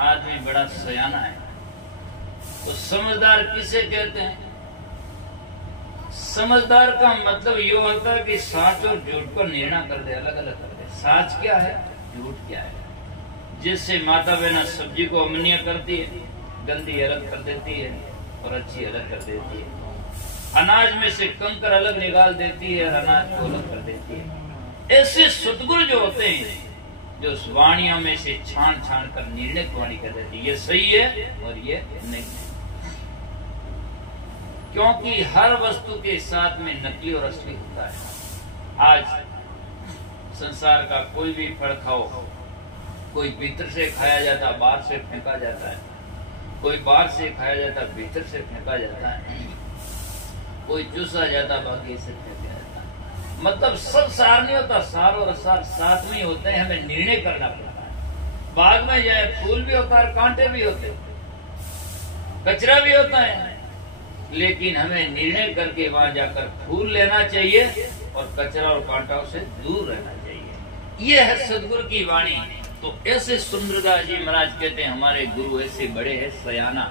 आदमी बड़ा सयाना है। तो समझदार किसे कहते हैं? समझदार का मतलब ये होता है कि सच और झूठ को निर्णय कर दे, अलग अलग कर दे। सच क्या है, झूठ क्या है। जिससे माता बहना सब्जी को अमनिया करती है, गंदी अलग कर देती है और अच्छी अलग कर देती है। अनाज में से कंकर अलग निकाल देती है और अनाज को अलग कर देती है। ऐसे सद्गुरु जो होते हैं, जो वाणियों में से छान छान कर निर्णय वाणी कर देती है, ये सही है और ये नहीं है। क्योंकि हर वस्तु के साथ में नकली और असली होता है। आज संसार का कोई भी फल खाओ, कोई भीतर से खाया जाता, बाहर से फेंका जाता है। कोई बाहर से खाया जाता, भीतर से फेंका जाता है। कोई चूसा जाता, बाकी से फेंका जाता है। मतलब सब सार नहीं होता, सार और असार साथ में ही होते हैं। हमें निर्णय करना पड़ता है। बाग में जाए, फूल भी होता है, कांटे भी होते हैं, कचरा भी होता है, लेकिन हमें निर्णय करके वहां जाकर फूल लेना चाहिए और कचरा और कांटाओं से दूर रहना चाहिए। ये है सदगुरु की वाणी। तो ऐसे सुंदरदास जी महाराज कहते हैं हमारे गुरु ऐसे बड़े हैं, सयाना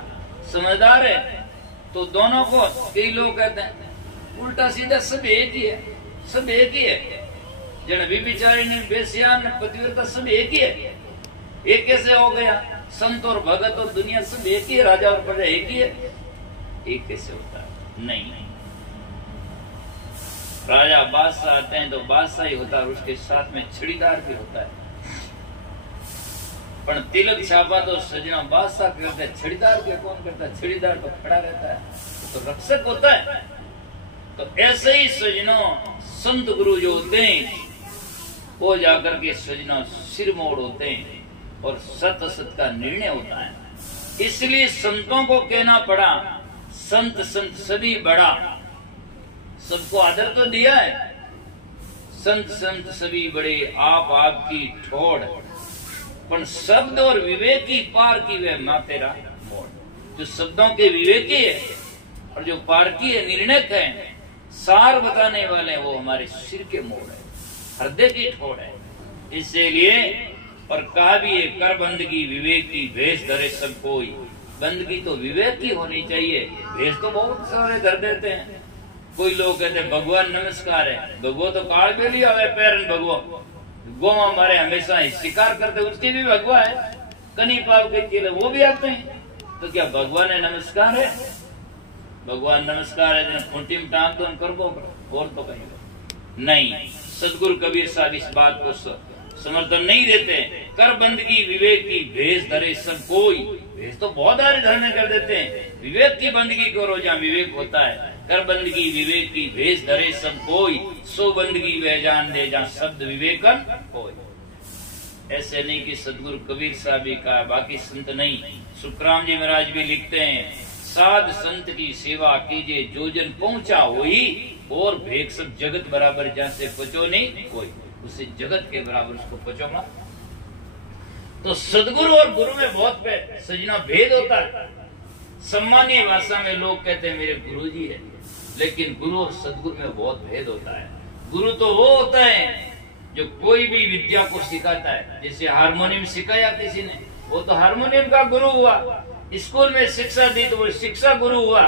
समझदार है। तो दोनों को कई लोग कहते हैं उल्टा सीधा, सब एक ही है, सब एक ही है। जन विचारी ने बेसियान ने पतिव्रता, सब एक ही है। एक कैसे हो गया? संत और भगत और दुनिया सब एक ही है, राजा और प्रजा एक ही है। एक कैसे होता है? नहीं। राजा बादशाह आते हैं तो बादशाह ही होता है, उसके साथ में छड़ीदार भी होता है। पर तिलक छापा तो सजना बादशाह करते, छड़ीदार के कौन करता है? छड़ीदार तो खड़ा रहता है, तो रक्षक होता है। तो ऐसे ही सजनों संत गुरु जो होते हैं, वो जाकर के सजनों सिर मोड़ होते हैं और सत असत का निर्णय होता है। इसलिए संतों को कहना पड़ा, संत संत सभी बड़ा। सबको आदर तो दिया है, संत संत सभी बड़े, आप आपकी ठोड़। पर शब्द और विवेक की पार की वे मां तेरा मोड़। जो शब्दों के विवेकी है और जो पार की है, निर्णयक है, सार बताने वाले, वो हमारे सिर के मोड़ है, हृदय की ठोड़ है। इसलिए और कहा भी है, कर बंदगी विवेक की भेष धरे सब कोई। बंदगी तो विवेक की होनी चाहिए, भेष तो बहुत सारे धर देते हैं। कोई लोग कहते हैं भगवान नमस्कार है, भगवो तो काल बेली हमें पैरन भगवो, गो हमारे हमेशा ही शिकार करते, उसकी भी भगवा है। कनी पाव के केले वो भी आते हैं, तो क्या भगवान है नमस्कार है? भगवान नमस्कार है, खूंटी में टांग दो कर दो, और तो कहीं नहीं। सदगुरु कबीर साहब इस बात को समर्थन नहीं देते। कर बंदगी विवेक की भेष धरे सब कोई। भेष तो बहुत सारे धरने कर देते हैं, विवेक की बंदगी करो जहाँ विवेक होता है। कर बंदगी विवेक की भेष धरे सब कोई, सो बंदगी वह जान दे जहाँ शब्द विवेकन कोई। ऐसे नहीं कि सदगुरु कबीर साहब ही कहा, बाकी संत नहीं। सुखराम जी महाराज भी लिखते हैं, साध संत की सेवा कीजिए जो जन पहुंचा होई, और भेद सब जगत बराबर जहाँ से पचो नहीं कोई। उसे जगत के बराबर उसको पचोगा। तो सदगुरु और गुरु में बहुत सजना भेद होता है। सम्मानीय भाषा में लोग कहते हैं मेरे गुरु जी है, लेकिन गुरु और सदगुरु में बहुत भेद होता है। गुरु तो वो होता है जो कोई भी विद्या को सिखाता है। जैसे हारमोनियम सिखाया किसी ने, वो तो हारमोनियम का गुरु हुआ। स्कूल में शिक्षा दी तो वो शिक्षा गुरु हुआ।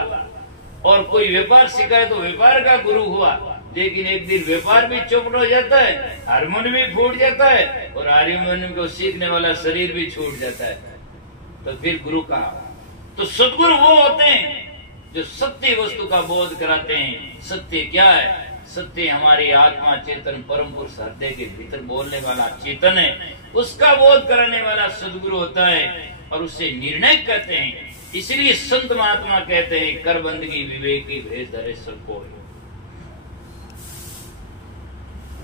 और कोई व्यापार सिखाए तो व्यापार का गुरु हुआ। लेकिन एक दिन व्यापार भी चौपट हो जाता है, हारमोनियम भी फूट जाता है, और हारमोनियम को सीखने वाला शरीर भी छूट जाता है, तो फिर गुरु कहा। तो सदगुरु वो होते हैं जो सत्य वस्तु का बोध कराते हैं। सत्य क्या है? सत्य हमारी आत्मा चेतन परम पुरुष हृदय के भीतर बोलने वाला चेतन है, उसका बोध कराने वाला सदगुरु होता है, और उससे निर्णय करते हैं। इसलिए संत महात्मा कहते हैं, कर बंदगी विवेक की भेष धरे सब कोई।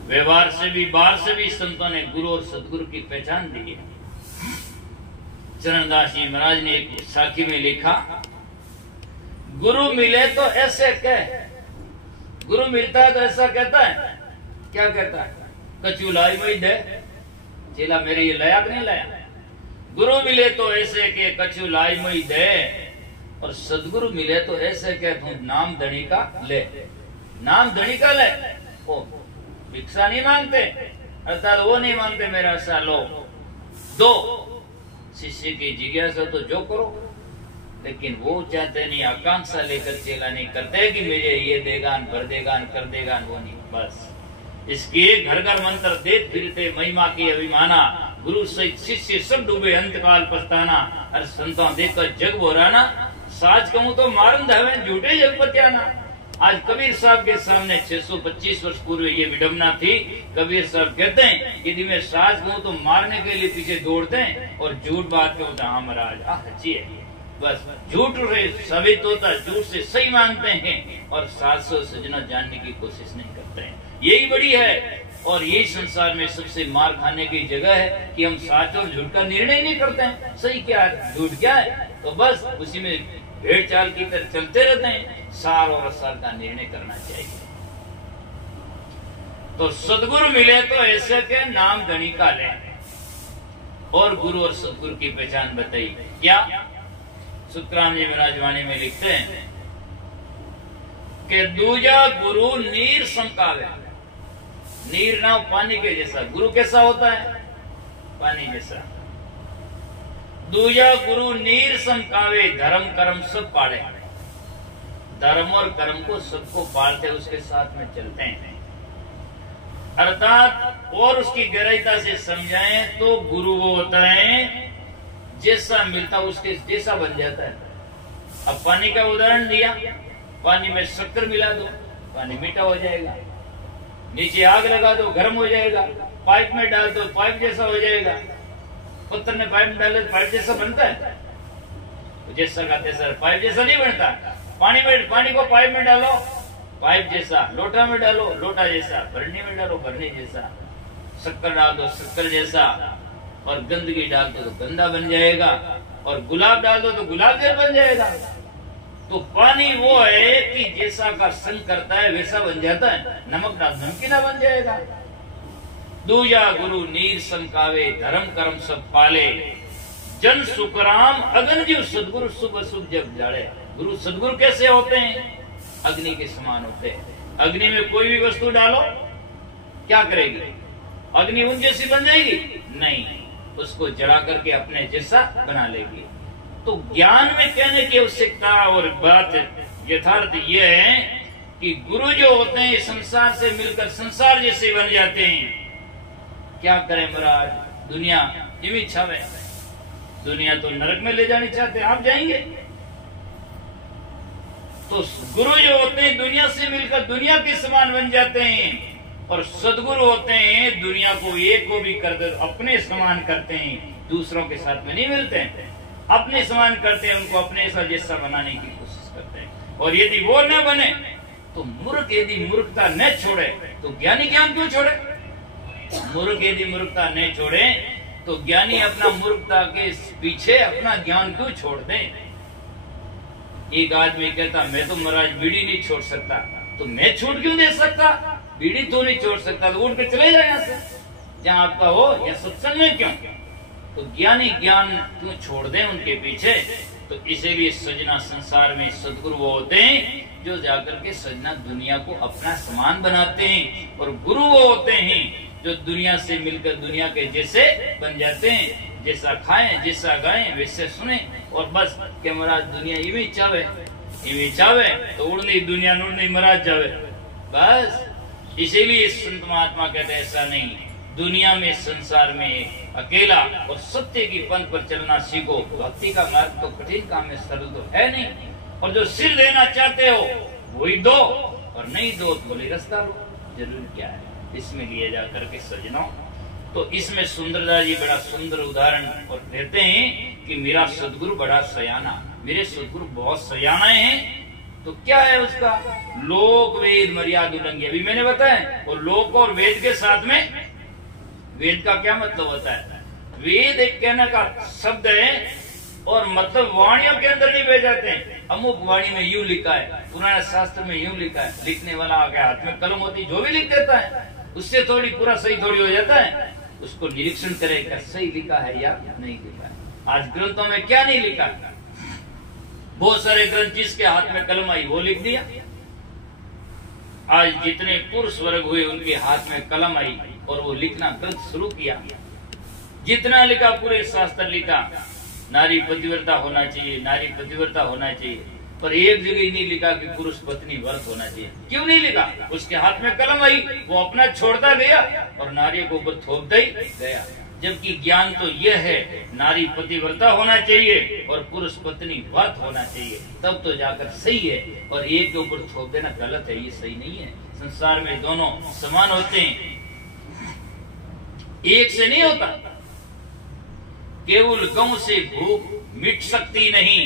व्यवहार से भी, बाहर से भी संतों ने गुरु और सदगुरु की पहचान दी है। चरणदास जी महाराज ने एक साखी में लिखा, गुरु मिले तो ऐसे कह। गुरु मिलता है तो ऐसा कहता है, क्या कहता है? कचू लाई वही दे, चेला मेरे ये लाया नहीं लाया। गुरु मिले तो ऐसे के कछु लाई मई दे, और सदगुरु मिले तो ऐसे के तुम नाम धनी का ले। नाम धनी का ले, ओ भिक्षा नहीं मांगते, अर्थात वो नहीं मांगते मेरा सा लो दो। शिष्य की जिज्ञासा तो जो करो, लेकिन वो चाहते नहीं, आकांक्षा लेकर चेला नहीं करते कि मुझे ये देगान भर देगान कर देगान, वो नहीं। बस इसके घर घर मंत्र देत फिरते महिमा की अभिमाना, गुरु सहित शिष्य सब डूबे अंतकाल पछताना, हर संतान देखकर जग बोराना, साज कहूं तो मारंद हमें झूठे जगपत्याना। आज कबीर साहब के सामने 625 वर्ष पूर्व ये विडम्बना थी। कबीर साहब कहते हैं यदि मैं साज कहूं तो मारने के लिए पीछे दौड़ते हैं, और झूठ बात कहूं तो हाँ महाराज अच्छी है। बस झूठ से साबित होता, झूठ से सही मानते हैं, और 700 सजना जानने की कोशिश नहीं करते हैं। यही बड़ी है, और यही संसार में सबसे मार खाने की जगह है कि हम सच और झूठ का निर्णय नहीं करते हैं। सही क्या है, झूठ क्या है, तो बस उसी में भेड़ चाल की तरह चलते रहते हैं। सार और असार का निर्णय करना चाहिए। तो सदगुरु मिले तो ऐसे के नाम धनी का लें, और गुरु और सदगुरु की पहचान बताई। क्या सुखराम जी महाराज वाणी में लिखते हैं कि दूजा गुरु नीर समकावे। नीर नाव पानी के जैसा, गुरु कैसा होता है, पानी जैसा। दूजा गुरु नीर समकावे, धर्म कर्म सब पाले। धर्म और कर्म को सबको पालते, उसके साथ में चलते हैं। अर्थात और उसकी गहराइता से समझाएं तो गुरु वो होता है जैसा मिलता उसके जैसा बन जाता है। अब पानी का उदाहरण दिया, पानी में शक्कर मिला दो, पानी मीठा हो जाएगा। नीचे आग लगा दो, गर्म हो जाएगा। पाइप में डाल दो, पाइप जैसा हो जाएगा। पत्थर में पाइप में डाले तो पाइप जैसा बनता है, जैसा का तैसा पाइप जैसा नहीं बनता। पानी को पाइप में डालो, पाइप जैसा। लोटा में डालो, लोटा जैसा। भरनी में डालो, भरनी जैसा। शक्कर डाल दो, शक्कर जैसा। और गंदगी डाल दो तो गंदा बन जाएगा, और गुलाब डाल दो तो गुलाब जल बन जाएगा। तो पानी वो है कि जैसा का संग करता है वैसा बन जाता है। नमक डाल नमकीना बन जाएगा। दूजा गुरु नीर संकावे, धर्म कर्म सब पाले। जन सुखराम अगन जीव, सदगुरु सुख सुख जब जाड़े। गुरु सदगुरु कैसे होते हैं, अग्नि के समान होते हैं। अग्नि में कोई भी वस्तु डालो, क्या करेगी, अग्नि उन जैसी बन जाएगी? नहीं, उसको जला करके अपने जैसा बना लेगी। तो ज्ञान में कहने की आवश्यकता और बात यथार्थ यह है कि गुरु जो होते हैं संसार से मिलकर संसार जैसे बन जाते हैं। क्या करें महाराज, दुनिया जिमी छावे, दुनिया तो नरक में ले जानी चाहते हैं, आप जाएंगे? तो गुरु जो होते हैं दुनिया से मिलकर दुनिया के समान बन जाते हैं, और सदगुरु होते हैं दुनिया को एक को भी कर दे अपने समान करते हैं, दूसरों के साथ में नहीं मिलते हैं, अपने समान करते हैं, उनको अपने सा जैसा बनाने की कोशिश करते हैं। और यदि वो न बने तो मूर्ख यदि मूर्खता न छोड़े तो ज्ञानी ज्ञान क्यों छोड़े? मूर्ख यदि मूर्खता न छोड़े तो ज्ञानी अपना मूर्खता के पीछे अपना ज्ञान क्यों छोड़ दे? एक आदमी कहता मैं तो महाराज बीड़ी नहीं छोड़ सकता, तो मैं छूट क्यों दे सकता? बीड़ी तो नहीं छोड़ सकता तो उठ के चले जाए यहाँ से, जहाँ आपका हो, या सत्संग में क्यों? तो ज्ञानी ज्ञान क्यों छोड़ दें उनके पीछे? तो इसीलिए सजना संसार में सदगुरु वो होते हैं जो जाकर के सजना दुनिया को अपना समान बनाते हैं, और गुरु वो होते हैं जो दुनिया से मिलकर दुनिया के जैसे बन जाते हैं। जैसा खाएं, जैसा गाएं, वैसे सुने, और बस के महाराज दुनिया इवी चावे तो उड़नी दुनिया उड़नी महाराज जावे बस। इसीलिए संत महात्मा कहते हैं ऐसा नहीं, दुनिया में संसार में अकेला और सत्य की पंथ पर चलना सीखो। भक्ति का मार्ग तो कठिन काम है, सरल तो है नहीं। और जो सिर देना चाहते हो वही दो, और नहीं दो तो बोले रास्ता लो। जरूर क्या है इसमें लिए जा करके सजनों। तो इसमें सुंदरदास जी बड़ा सुंदर उदाहरण और देते हैं कि मेरा सदगुरु बड़ा सयाना, मेरे सदगुरु बहुत सयाना हैं। तो क्या है उसका? लोक वेद मर्यादा उल्लंघ्य, अभी मैंने बताया। और लोक और वेद के साथ में, वेद का क्या मतलब होता है? वेद एक कहने का शब्द है, और मतलब वाणियों के अंदर नहीं बह जाते हैं। अमुक वाणी में यूं लिखा है, पुराने शास्त्र में यूं लिखा है, लिखने वाला आ गया, हाथ में कलम होती जो भी लिख देता है, उससे थोड़ी पूरा सही थोड़ी हो जाता है। उसको निरीक्षण करेगा सही लिखा है या नहीं लिखा है। आज ग्रंथों में क्या नहीं लिखा, बहुत सारे ग्रंथ जिसके हाथ में कलम आई वो लिख दिया। आज जितने पुरुष वर्ग हुए उनके हाथ में कलम आई और वो लिखना ग्रंथ शुरू किया। जितना लिखा पूरे शास्त्र लिखा नारी पतिव्रता होना चाहिए, नारी पतिव्रता होना चाहिए, पर एक जगह ही नहीं लिखा कि पुरुष पत्नी व्रत होना चाहिए। क्यों नहीं लिखा? उसके हाथ में कलम आई, वो अपना छोड़ता गया और नारी को ऊपर थोपता ही गया। जबकि ज्ञान तो यह है नारी पतिव्रता होना चाहिए और पुरुष पत्नी व्रत होना चाहिए, तब तो जाकर सही है। और एक के ऊपर थोप देना गलत है, ये सही नहीं है। संसार में दोनों समान होते हैं, एक से नहीं होता। केवल गऊ से भूख मिट सकती नहीं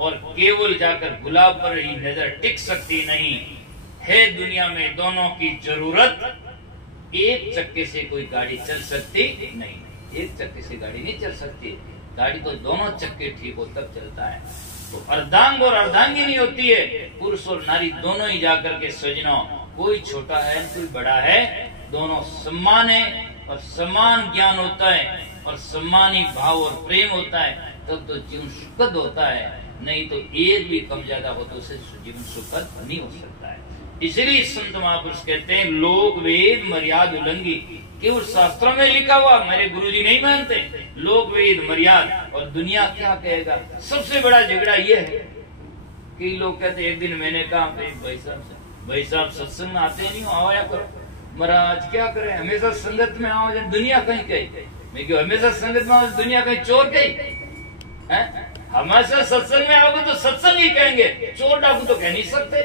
और केवल जाकर गुलाब पर ही नजर टिक सकती नहीं है। दुनिया में दोनों की जरूरत। एक चक्के से कोई गाड़ी चल सकती नहीं, एक चक्के से गाड़ी नहीं चल सकती। गाड़ी तो दोनों चक्के ठीक हो तब चलता है। तो अर्धांग और अर्धांगिनी होती है, पुरुष और नारी दोनों ही जाकर के सजनों, कोई छोटा है कोई बड़ा है, दोनों समान है और समान ज्ञान होता है और समान ही भाव और प्रेम होता है, तब तो जीवन सुखद होता है। नहीं तो एक भी कम ज्यादा हो तो उससे जीवन सुखद नहीं हो सकता है। इसलिए संत महापुरुष कहते हैं लोक वेद मर्यादा उल्लंघी। केवल शास्त्रों में लिखा हुआ मेरे गुरुजी नहीं मानते, लोक वेद मर्यादा और दुनिया क्या कहेगा। सबसे बड़ा झगड़ा यह है कि लोग कहते एक दिन मैंने कहा भाई साहब सत्संग आते नहीं हो, आया करो। महाराज क्या करें, हमेशा संगत में आओ, दुनिया कहीं कही। मैं क्यों हमेशा संगत में आओ, दुनिया कहीं चोर कही। हमेशा सत्संग में आओगे तो सत्संग ही कहेंगे, चोर डाकू तो कह नहीं सकते।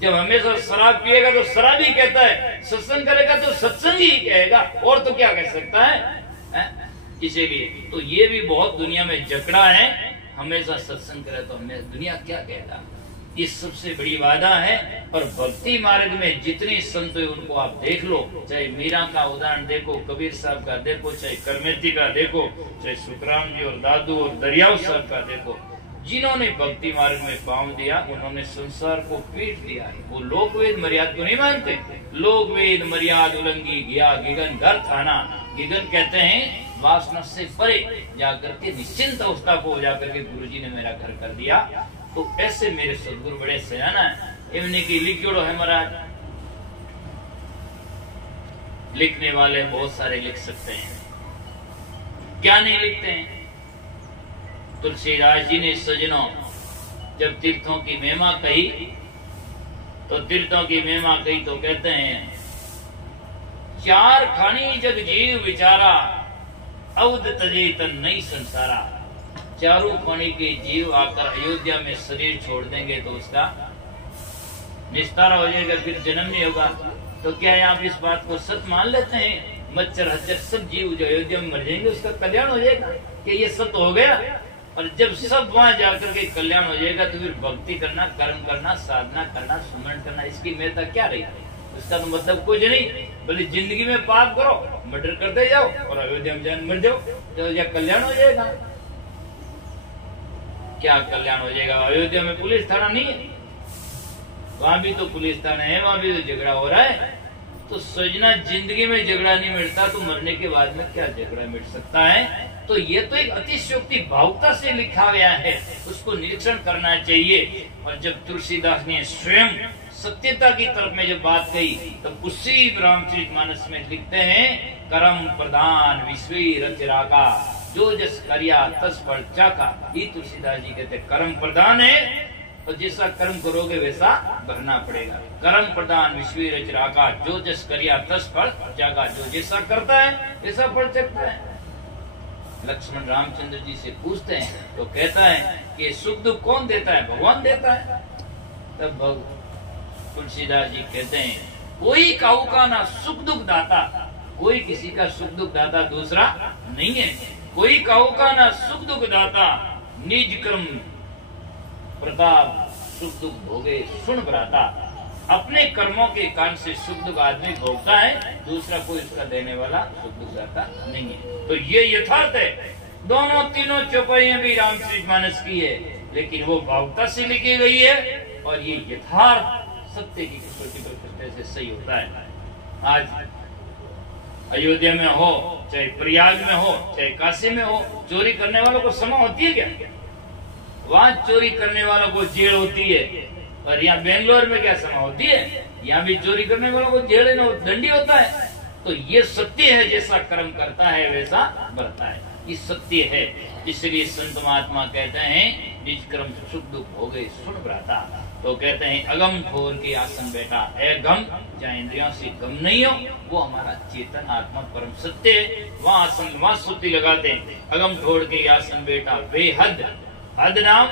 जब हमेशा शराब पिएगा तो शराब ही कहता है, सत्संग करेगा तो सत्संग ही कहेगा, और तो क्या कह सकता है। इसीलिए तो ये भी बहुत दुनिया में जकड़ा है, हमेशा सत्संग करे तो हमें दुनिया क्या कहेगा। ये सबसे बड़ी वादा है। और भक्ति मार्ग में जितने संत हुए उनको आप देख लो, चाहे मीरा का उदाहरण देखो, कबीर साहब का देखो, चाहे करमेती का देखो, चाहे सुखराम जी और दादू और दरियाव साहब का देखो, जिन्होंने भक्ति मार्ग में पांव दिया उन्होंने संसार को पीट दिया है। वो लोक वेद मर्यादा को नहीं मानते। लोक वेद मर्यादा उल्लंघी गया गिगन घर थाना। गिगन कहते हैं वासना से परे जाकर के निश्चिंत अवस्था को जाकर के गुरुजी ने मेरा घर कर दिया। तो ऐसे मेरे सदगुरु बड़े सयाना है, इन्हें की लिखियोड़ो है महाराज। लिखने वाले बहुत सारे लिख सकते हैं, क्या नहीं लिखते हैं। तुलसीदास जी ने सजनों जब तीर्थों की महिमा कही तो तीर्थों की महिमा कही तो कहते हैं चार खानी जग जीव विचारा अवध तजे तन नहीं संसारा। चारों खानी के जीव आकर अयोध्या में शरीर छोड़ देंगे तो उसका निस्तारा हो जाएगा, फिर जन्म नहीं होगा। तो क्या आप इस बात को सत्य मान लेते हैं? मच्छर हच्चर सब जीव जो अयोध्या में मर जाएंगे उसका कल्याण हो जाएगा, कि ये सत्य हो गया। और जब सब वहां जाकर के कल्याण हो जाएगा तो फिर भक्ति करना, कर्म करना, साधना करना, सुमरण करना, इसकी महत्ता क्या रही? इसका तो मतलब कुछ नहीं। भले जिंदगी में पाप करो, मर्डर करते जाओ और अयोध्या में जान मर जाओ, तो क्या कल्याण हो जाएगा? क्या कल्याण हो जाएगा? अयोध्या में पुलिस थाना नहीं है, वहां भी तो पुलिस थाना है, वहां भी तो झगड़ा हो रहा है। तो सजना जिंदगी में झगड़ा नहीं मिटता तो मरने के बाद में क्या झगड़ा मिट सकता है? तो ये तो एक अतिशयोक्ति भावुकता से लिखा गया है, उसको निरीक्षण करना चाहिए। और जब तुलसीदास ने स्वयं सत्यता की तरफ में जब बात कही तो उसी रामचरितमानस में लिखते हैं कर्म प्रधान विश्व रच राका जो जस करिया तस फल चाका। ये तुलसीदास जी कहते कर्म प्रधान है और जैसा कर्म करोगे वैसा भरना पड़ेगा। कर्म प्रधान विश्व रच राका जो जस करिया तस फल जागा। जो जैसा करता है वैसा फल चखता है। लक्ष्मण रामचंद्र जी से पूछते हैं तो कहता है कि सुख दुख कौन देता है? भगवान देता है। तब तुलसीदास जी कहते हैं कोई काऊ का ना सुख दुख दाता, कोई किसी का सुख दुख दाता दूसरा नहीं है। कोई काऊ का ना सुख दुख दाता निज कर्म प्रताप सुख दुख भोगे सुन भ्राता। अपने कर्मों के कारण से सुख दुख आदमी भोगता है, दूसरा कोई उसका देने वाला सुख दुख दाता नहीं है। तो ये यथार्थ है। दोनों तीनों चौपाइयां भी रामचरितमानस की है, लेकिन वो भावुकता से लिखी गई है और ये यथार्थ सत्य की कसौटी पर से सही होता है। आज अयोध्या में हो, चाहे प्रयाग में हो, चाहे काशी में हो, चोरी करने वालों को समा होती है क्या? वहां चोरी करने वालों को जेल होती है। और यहाँ बेंगलोर में क्या समा होती है? यहाँ भी चोरी करने वालों को जेल दंडी होता है। तो ये सत्य है, जैसा कर्म करता है वैसा बढ़ता है, ये सत्य है। इसलिए संत महात्मा कहते हैं निज कर्म सुख दुख हो गए सुन भ्राता। तो कहते हैं अगम ठोर के आसन बैठा है गम, जहाँ इंद्रियों से गम नहीं हो वो हमारा चेतन आत्मा परम सत्य है, वहाँ आसन वहाँ स्तुति लगाते हैं। अगम ठोर के आसन बैठा बेहद, हद नाम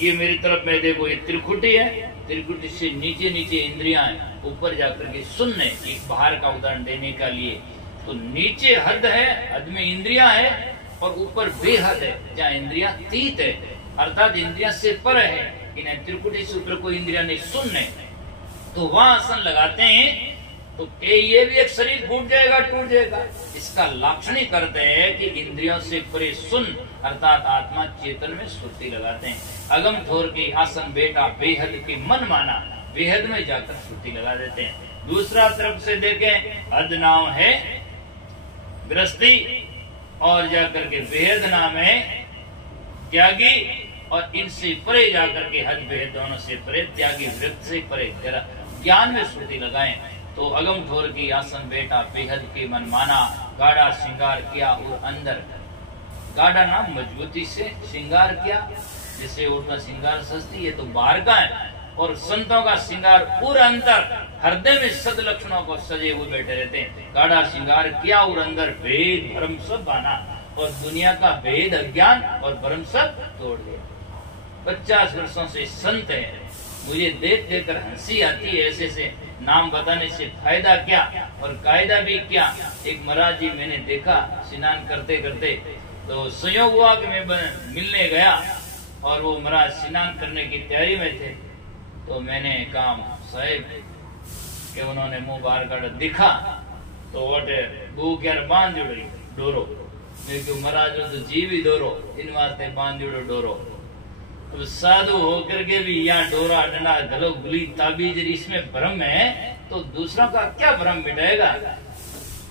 ये मेरी तरफ में देखो, ये त्रिकुटी है, त्रिकुटी से नीचे नीचे इंद्रियां हैं, ऊपर जाकर के शून्य। एक बाहर का उदाहरण देने का लिए तो नीचे हद है, हद में इंद्रियां है, और ऊपर बेहद है जहाँ इंद्रियां तीत है, अर्थात इंद्रियां से पर है, इन्हें त्रिकुटी से ऊपर कोई इंद्रिया नहीं, शून्य। तो वहां आसन लगाते हैं तो ये भी एक शरीर फूट जाएगा टूट जाएगा। इसका लाक्षणिक अर्थ है कि इंद्रियों से परे शून्य अर्थात आत्मा चेतन में सुर्ती लगाते हैं। अगम ठोर के आसन बैठा बेहद के मन माना, बेहद में जाकर सुर्ती लगा देते हैं। दूसरा तरफ से देखें हद नाम है गृहस्थी, और जाकर के बेहद नाम है त्यागी, और इनसे परे जाकर के हद बेहद दोनों से परे त्यागी वृत्त से परे ज्ञान में श्रुति लगाएं। तो अगम ठोर की आसन बैठा बेहद के मन माना, गाढ़ा श्रृंगार किया और अंदर, गाढ़ा नाम मजबूती से श्रृंगार किया, जैसे ओट में श्रृंगार सस्ती है तो बाहर का है, और संतों का श्रृंगार और अंदर हृदय में सद लक्षणों को सजे हुए बैठे रहते हैं। गाढ़ा श्रृंगार किया और अंदर भेद भ्रम सब बाना, और दुनिया का भेद अज्ञान और भ्रम सब तोड़ दिया। 50 वर्षों से संत है, मुझे देख देख कर हंसी आती है, ऐसे से नाम बताने से फायदा क्या और कायदा भी क्या। एक महाराज जी मैंने देखा स्नान करते करते, तो संयोग हुआ कि मैं मिलने गया और वो महाराज स्नान करने की तैयारी में थे। तो मैंने कहा साहेब कि उन्होंने मुंह बाहर काट दिखा तो वोटे बू क्यार बांध जोड़ी डोरो, महाराज तो जीव ही डोरो, इन वास्ते बांध जोड़ो डोरो। तो साधु होकर के भी यहाँ डोरा डंडा गलो गुली ताबीज इसमें भ्रम है, तो दूसरों का क्या भ्रम मिटाएगा।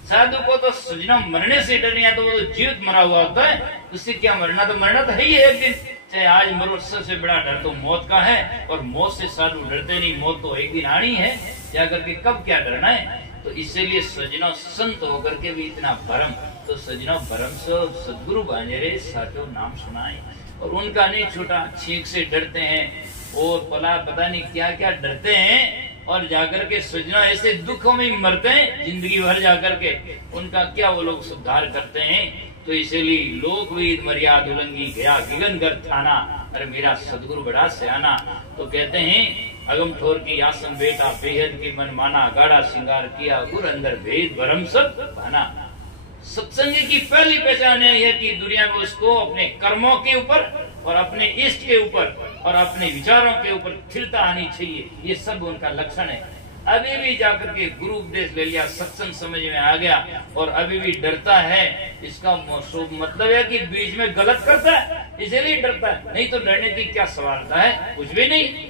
साधु को तो सजना मरने से डर नहीं आता, वो तो जीवित मरा हुआ होता है, उससे क्या मरना, तो मरना तो है ही एक दिन, चाहे आज मरो। सबसे बड़ा डर तो मौत का है, और मौत से साधु डरते नहीं, मौत तो एक दिन आनी है, जाकर के कब क्या डरना है। तो इसीलिए सजना संत होकर के भी इतना भ्रम, तो सजना भ्रम से सदगुरु बांझेरे साचो नाम सुनाए, और उनका नहीं छूटा, छींक से डरते हैं और पला पता नहीं क्या क्या डरते हैं, और जाकर के सजना ऐसे दुखों में मरते हैं जिंदगी भर जाकर के, उनका क्या वो लोग सुधार करते हैं। तो इसीलिए लोकवेद मर्याद उल्लंघी गया गिगनगर थाना, अरे मेरा सदगुरु बड़ा सियाना। तो कहते हैं अगम ठोर की आसन बैठा बेहद की मन माना, गाढ़ा श्रृंगार किया गुर अंदर भेद भरम सब भाना। सत्संगी की पहली पहचान यह है कि दुनिया में उसको अपने कर्मों के ऊपर और अपने इष्ट के ऊपर और अपने विचारों के ऊपर स्थिरता आनी चाहिए, ये सब उनका लक्षण है। अभी भी जाकर के गुरु उपदेश ले लिया, सत्संग समझ में आ गया और अभी भी डरता है, इसका मतलब है कि बीच में गलत करता है इसीलिए डरता है, नहीं तो डरने की क्या सवालता है, कुछ भी नहीं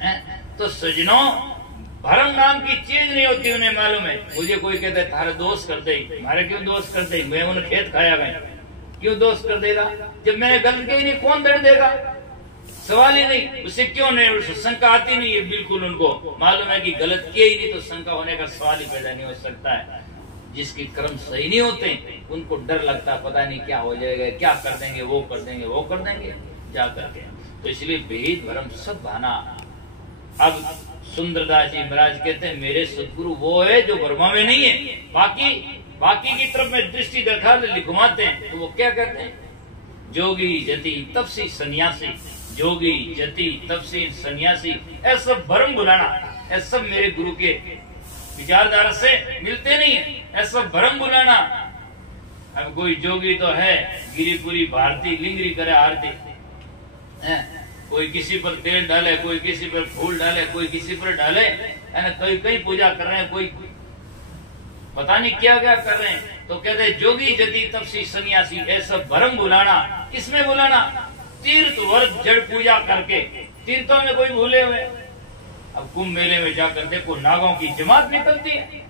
है। तो सजनों भरम नाम की चीज नहीं होती, उन्हें मालूम है। मुझे कोई कहता है थारे दोस्त कर दे, मारे क्यों दोस्त कर दे, मैं उन्हें खेत खाया गए, क्यों दोस्त कर देगा, जब मैंने गलत की नहीं कौन दंड देगा, सवाल ही नहीं, उसे क्यों नहीं, उसे शंका आती नहीं है, बिल्कुल उनको मालूम है कि गलत किया ही नहीं, तो शंका होने का सवाल ही पैदा नहीं हो सकता है। जिसके कर्म सही नहीं होते उनको डर लगता है, पता नहीं क्या हो जाएगा, क्या कर देंगे, वो कर देंगे, वो कर देंगे जा करके। तो इसलिए भेद भरम सब भाना। अब सुंदरदास जी महाराज कहते हैं मेरे सदगुरु वो है जो वर्मा में नहीं है, बाकी की तरफ में दृष्टि दिखा घुमाते हैं। तो वो क्या कहते हैं, जोगी जति तपसी सन्यासी, जोगी जति तपसी सन्यासी, ऐसा भरम बुलाना, ऐसा मेरे गुरु के विचारधारा से मिलते नहीं है, ऐसा भरम बुलाना। अब कोई जोगी तो है गिरिपुरी भारती लिंगरी करे आरती, कोई किसी पर तेल डाले, कोई किसी पर फूल डाले, कोई किसी पर डाले, है ना, कई पूजा कर रहे हैं, कोई पता नहीं क्या क्या कर रहे हैं। तो कहते हैं जोगी जति तपसी सन्यासी, ऐसा भरम बुलाना, किसमें बुलाना, तीर्थ वर्ग जड़ पूजा करके, तीर्थों में कोई भूले हुए। अब कुंभ मेले में जाकर देखो नागों की जमात निकलती है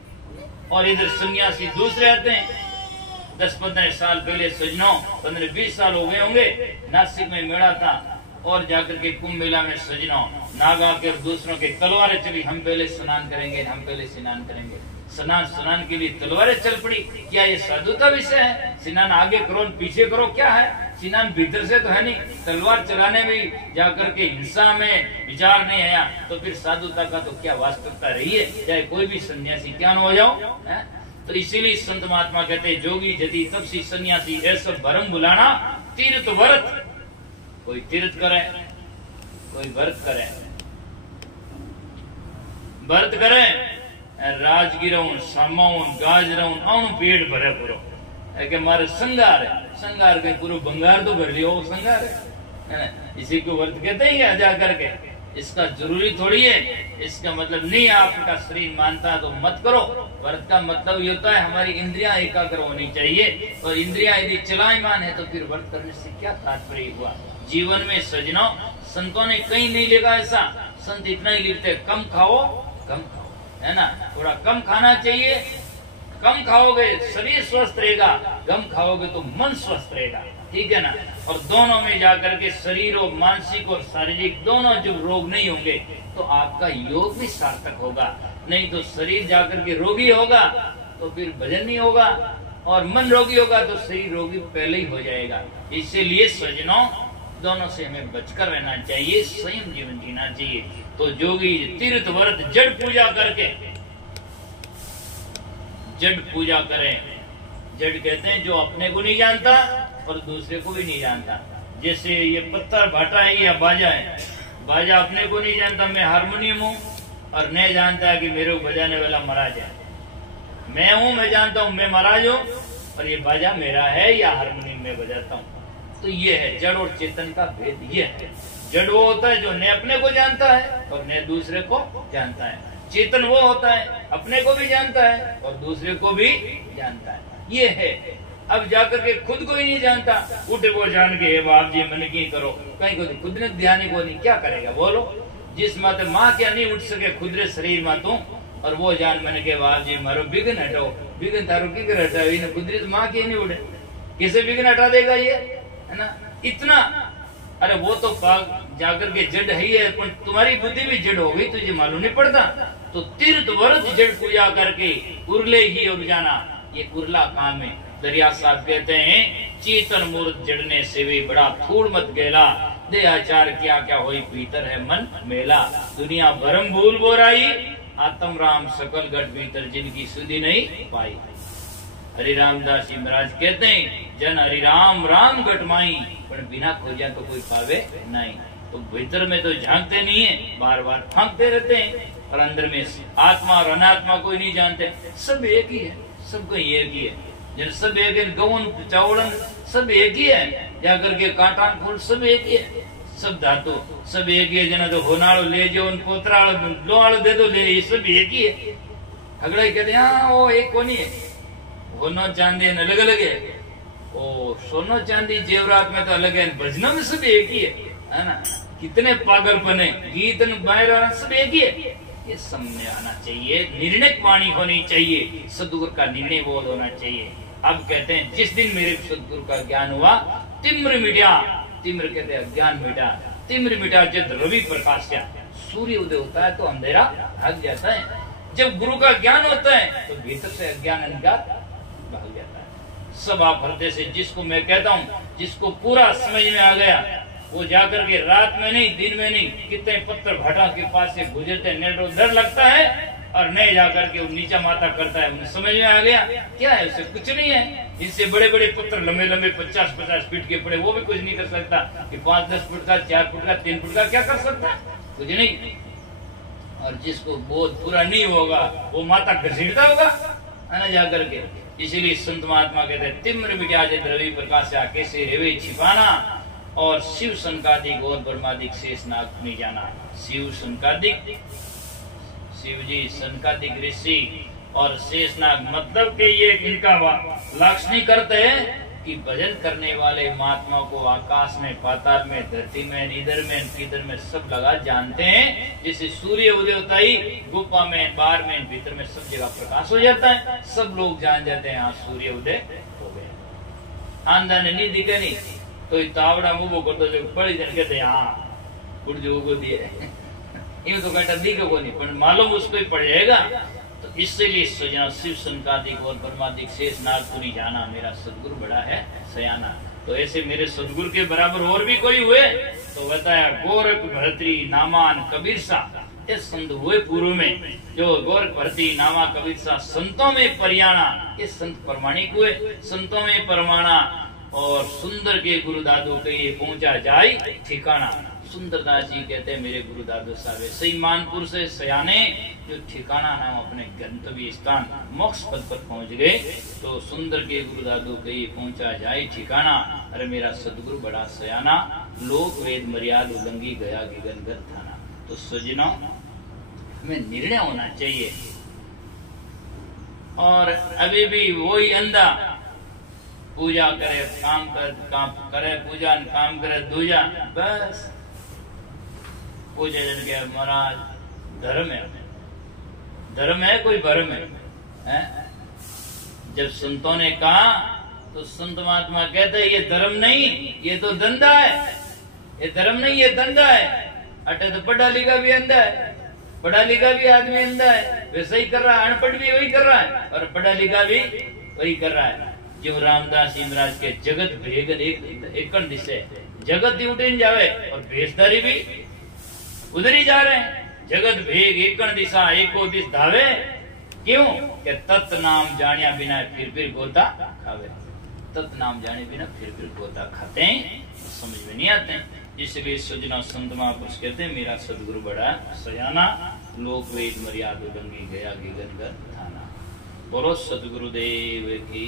और इधर सन्यासी दूसरे आते हैं। 10-15 साल पहले सजनों 15-20 साल हो गए होंगे, नासिक में मेला था और जाकर के कुंभ मेला में सजनों नागा के दूसरों के तलवारें चली, हम पहले स्नान करेंगे, हम पहले स्नान करेंगे। स्नान के लिए तलवारें चल पड़ी। क्या ये साधुता विषय है? स्नान आगे करो पीछे करो, क्या है? स्नान भीतर से तो है नहीं। तलवार चलाने में जाकर के हिंसा में विचार नहीं आया तो फिर साधुता का तो क्या वास्तविकता रही है? चाहे कोई भी सन्यासी क्या न हो जाओ है? तो इसीलिए संत महात्मा कहते हैं जोगी जति तपसी सन्यासी ऐसा भरम बुलाना तीर्थ व्रत। कोई तीर्थ करे, कोई व्रत करे, व्रत करे राजगिरऊं सामाऊं गाजराऊं आऊं पेट भरे पूरो है कि मारे संगार है। संगार के पूरा बंगार तो भर लियो संगार है, इसी को व्रत कहते हैं जा करके। इसका जरूरी थोड़ी है, इसका मतलब नहीं आपका शरीर मानता तो मत करो। व्रत का मतलब ये होता है हमारी इंद्रियां एकाग्र होनी चाहिए, और इंद्रियां यदि चलायमान है तो फिर व्रत करने से क्या तात्पर्य हुआ? जीवन में सजनों संतों ने कहीं नहीं लिखा ऐसा। संत इतना ही लिखते कम खाओ कम खाओ, है ना? थोड़ा कम खाना चाहिए। कम खाओगे शरीर स्वस्थ रहेगा, कम खाओगे तो मन स्वस्थ रहेगा, ठीक है ना? और दोनों में जाकर के शरीर और मानसिक और शारीरिक दोनों जब रोग नहीं होंगे तो आपका योग भी सार्थक होगा। नहीं तो शरीर जाकर के रोगी होगा तो फिर भजन नहीं होगा, और मन रोगी होगा तो शरीर रोगी पहले ही हो जाएगा। इसीलिए सज्जनों दोनों से हमें बचकर रहना चाहिए, संयम जीवन जीना चाहिए। तो जोगी तीर्थ व्रत जड़ पूजा करके, जड़ पूजा करें। जड़ कहते हैं जो अपने को नहीं जानता और दूसरे को भी नहीं जानता। जैसे ये पत्थर भाटा है या बाजा है, बाजा अपने को नहीं जानता मैं हारमोनियम हूँ, और नहीं जानता है कि मेरे को बजाने वाला महाराज है। मैं हूँ, मैं जानता हूँ मैं महाराज हूँ, और ये बाजा मेरा है या हारमोनियम में बजाता हूँ। तो ये है जड़ और चेतन का भेद। ये है जड़ वो होता है जो न अपने को जानता है और न दूसरे को जानता है। चेतन वो होता है अपने को भी जानता है और दूसरे को भी जानता है। ये है। अब जाकर के खुद को ही नहीं जानता, उठे वो जान के बाप जी मन की करो, कहीं को खुद ने ध्यान को नहीं, क्या करेगा बोलो? जिस माते माँ क्या नहीं उठ सके खुदरे शरीर में तू, और वो जान मन के बाप जी मारो विघ्न हटाओ, विघ्न थारो की हटाओ, खुदरी माँ की नहीं उठे, किसे विघ्न हटा देगा ये, है ना? इतना अरे वो तो जाकर के जड़ ही है, पर तुम्हारी बुद्धि भी जड़ हो गई, तुझे मालूम नहीं पड़ता। तो तीर्थ व्रत जड़ पूजा करके उर्ले ही उड़ जाना, ये कुरला काम है। दरिया साहब कहते हैं चेतन मूर्त जड़ने से भी बड़ा थूड़ मत गेला, दे आचार क्या क्या होई भीतर है मन मेला। दुनिया भरम भूल बोराई, आत्म राम सकल गढ़ भीतर जिनकी सुधि नहीं पाई। हरिरामदास जी महाराज कहते हैं जन हरिराम राम गटमाई, पर बिना खोजा तो कोई पावे नहीं। तो भीतर में तो झांकते नहीं है, बार बार फांकते रहते हैं, और अंदर में आत्मा और अनात्मा कोई नहीं जानते। सब एक ही है, सबको एक ही है। जन सब एक है, गौन चावड़न सब एक ही है, जाकर के काटान फूल सब एक ही है, सब धातु सब एक ही है। जना तो होनाड़ो ले जो पोतराड़ो लोहाड़ो दे दो ले, ये सब एक ही है। अगला ही कहते हाँ वो एक को नहीं है, होनो चांदी अलग अलग है, ओ सोनो चांदी जेवरात में तो अलग है, भजनों में सब एक ही है ना? कितने पागलपन है, गीत बाहर सब एक ही है। ये समझ आना चाहिए, निर्णय वाणी होनी चाहिए, सदगुरु का निर्णय बोध होना चाहिए। अब कहते हैं जिस दिन मेरे सदगुरु का ज्ञान हुआ तिम्र मिटा, तिम्र कहते हैं ज्ञान मिटा, तिम्र मिटा जब रवि प्रकाश, सूर्य उदय होता है तो अंधेरा भाग जाता है। जब गुरु का ज्ञान होता है तो भीतर से अज्ञान अंधकार भाग जाता है। सब आप हृदय से, जिसको मैं कहता हूँ जिसको पूरा समझ में आ गया, वो जाकर के रात में नहीं दिन में नहीं, कितने पत्थर भाटा के पास से गुजरते डर लगता है, और नहीं जाकर के वो नीचा माता करता है, उन्हें समझ में आ गया क्या है उसे कुछ नहीं है। इनसे बड़े बड़े पत्थर लंबे लंबे 50-50 फीट के पड़े, वो भी कुछ नहीं कर सकता। कि 5-10 फुट का, 4 फुट का, 3 फुट का क्या कर सकता? कुछ नहीं। और जिसको बोध पूरा नहीं होगा वो माता घसीटता होगा, है ना, जाकर के। इसीलिए संत महात्मा कहते हैं तिम्र मिटा रवि प्रकाश कैसे रेवे छिपाना, और शिव संकादिक और ब्रह्मादिक शेष नाग नहीं जाना। शिव संकादिक, शिव जी संकादिक ऋषि और शेषनाग, मतलब कि ये इनका लाक्षणी करते हैं कि भजन करने वाले महात्मा को आकाश में, पाताल में, धरती में, इधर में, किधर में सब लगा जानते हैं। जैसे सूर्य उदय होता ही गुफा में, बाहर में, भीतर में सब जगह प्रकाश हो जाता है, सब लोग जान जाते हैं हाँ सूर्य उदय हो गए। आंदा ने नहीं दिखे नहीं तो तावड़ा मुंह को तो पड़ी जन कहते हैं हाँ उड़ जो को दिए, यूं तो कहता दिखे को नहीं, पर मालूम उसको ही पड़ जाएगा। तो इसलिए सजना शिव संकादिक और परमादिक शेष नागपुरी जाना, मेरा सदगुरु बड़ा है सयाना। तो ऐसे मेरे सदगुरु के बराबर और भी कोई हुए तो बताया गोरख भरतरी नामान कबीर सा, ये संत हुए पूर्व में जो गोरख भरतरी नामा कबीर सा, संतों में परियाणा, ये संत प्रमाणिक हुए, संतों में परमाणा। और सुंदर के गुरु दादू कहिए पहुंचा जाए ठिकाना। सुंदरदास जी कहते हैं मेरे गुरु दादू साहब सही मानपुर से सयाने जो ठिकाना नाम अपने गंतव्य स्थान मोक्ष पद पर पहुंच गए। तो सुंदर के गुरु दादू कहिए पहुंचा जाए ठिकाना, अरे मेरा सदगुरु बड़ा सयाना, लोक वेद मर्याद उल्लंघी गया गिगनगत थाना। तो सजनों हमें निर्णय होना चाहिए। और अभी भी वही अंधा पूजा करे काम करे पूजा काम करे दूजा, बस पूजा जन के महाराज धर्म है कोई भरम है? जब संतों ने कहा तो संत महात्मा कहते ये धर्म नहीं, ये तो धंधा है, ये धर्म नहीं ये धंधा है। अटे तो पढ़ा लिखा भी अंधा है, पढ़ा लिखा भी आदमी अंधा है, वैसे ही कर रहा है, अनपढ़ भी वही कर रहा है और पढ़ा लिखा भी वही कर रहा है। जो रामदास जी महाराज के जगत भेग एक दिशे, जगत उठे जावे और भेषधारी भी उधर ही जा रहे हैं। जगत भेग एक दिशा एको दिश धावे, क्यों कि तत् नाम जानिया बिना फिर गोता खावे। तत् नाम जाने बिना फिर गोता खाते हैं, समझ में नहीं आते हैं। इसलिए सजना संत महापुरुष कहते हैं मेरा सदगुरु बड़ा सयाना, लोक वेद मर्यादा उल्लंघी गया गिगनगत थाना। बोलो सदगुरुदेव की।